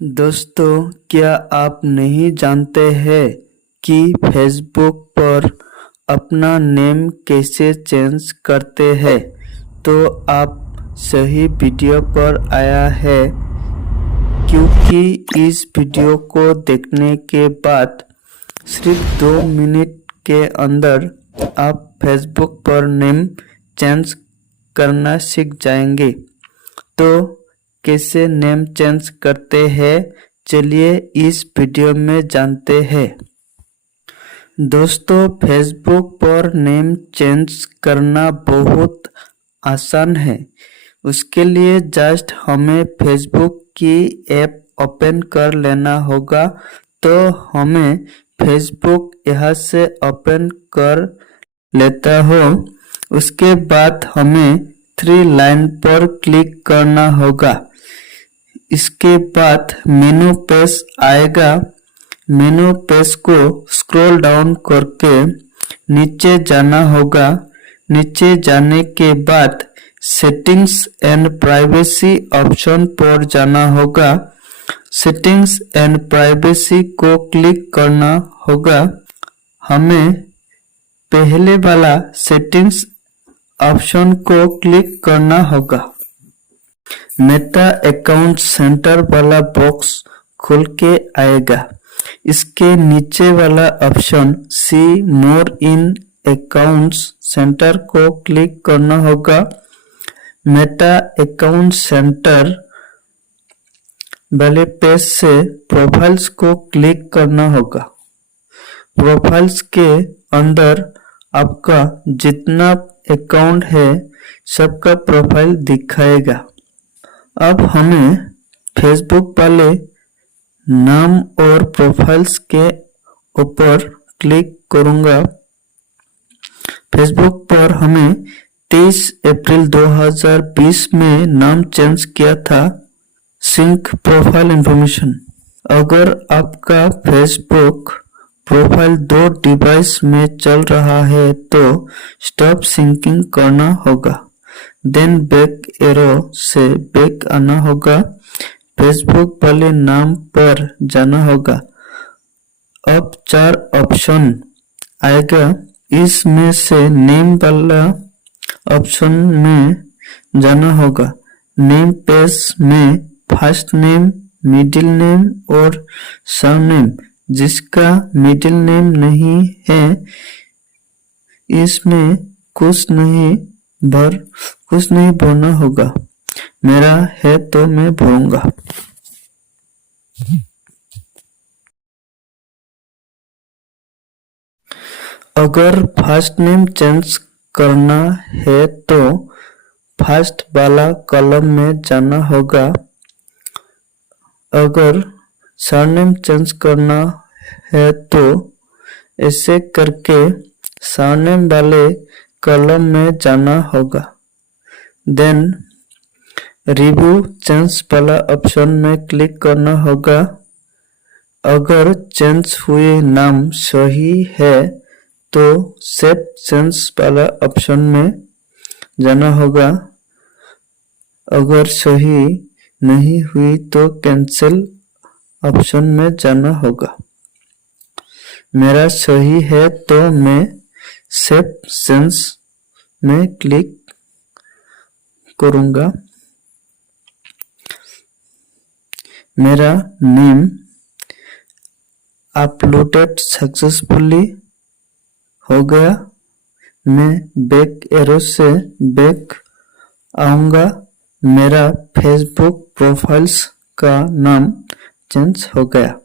दोस्तों, क्या आप नहीं जानते हैं कि फेसबुक पर अपना नेम कैसे चेंज करते हैं? तो आप सही वीडियो पर आया है, क्योंकि इस वीडियो को देखने के बाद सिर्फ 2 मिनट के अंदर आप फेसबुक पर नेम चेंज करना सीख जाएंगे। तो कैसे नेम चेंज करते हैं, चलिए इस वीडियो में जानते हैं। दोस्तों, फेसबुक पर नेम चेंज करना बहुत आसान है। उसके लिए जस्ट हमें फेसबुक की ऐप ओपन कर लेना होगा। तो हमें फेसबुक यहाँ से ओपन कर लेता हो। उसके बाद हमें 3 लाइन पर क्लिक करना होगा। इसके बाद मेनू पेज आएगा। मेनू पेज को स्क्रॉल डाउन करके नीचे जाना होगा। नीचे जाने के बाद सेटिंग्स एंड प्राइवेसी ऑप्शन पर जाना होगा। सेटिंग्स एंड प्राइवेसी को क्लिक करना होगा। हमें पहले वाला सेटिंग्स ऑप्शन को क्लिक करना होगा। मेटा अकाउंट सेंटर वाला बॉक्स खुल के आएगा। इसके नीचे वाला ऑप्शन सी मोर इन अकाउंट्स सेंटर को क्लिक करना होगा। मेटा अकाउंट सेंटर वाले पेज से प्रोफाइल्स को क्लिक करना होगा। प्रोफाइल्स के अंदर आपका जितना अकाउंट है सबका प्रोफाइल दिखाएगा। अब हमें फेसबुक वाले नाम और प्रोफाइल्स के ऊपर क्लिक करूंगा। फेसबुक पर हमें 23 अप्रैल 2020 में नाम चेंज किया था। Sync profile information. अगर आपका फेसबुक प्रोफाइल 2 डिवाइस में चल रहा है तो स्टॉप सिंकिंग करना होगा। देन बैक एरो से बैक आना होगा। फेसबुक वाले नाम पर जाना होगा। अब 4 ऑप्शन आएगा। इसमें से नेम वाला ऑप्शन में जाना होगा। नेम पेज में फर्स्ट नेम, मिडिल नेम और सरनेम। जिसका मिडिल नेम नहीं है इसमें कुछ नहीं भरना होगा। मेरा है तो मैं भरूंगा। अगर फर्स्ट नेम चेंज करना है तो फर्स्ट वाला कॉलम में जाना होगा। अगर सरनेम चेंज करना है तो ऐसे करके सरनेम वाले कॉलम में जाना होगा। देन रिव्यू चेंज वाला ऑप्शन में क्लिक करना होगा। अगर चेंज हुए नाम सही है तो सेव चेंज वाला ऑप्शन में जाना होगा। अगर सही नहीं हुई तो कैंसिल ऑप्शन में जाना होगा। मेरा सही है तो मैं सेव चेंज में क्लिक करूंगा। मेरा नेम अपलोडेड सक्सेसफुली हो गया। मैं बैक एरो से बैक आऊंगा। मेरा फेसबुक प्रोफाइल्स का नाम चेंज हो गया।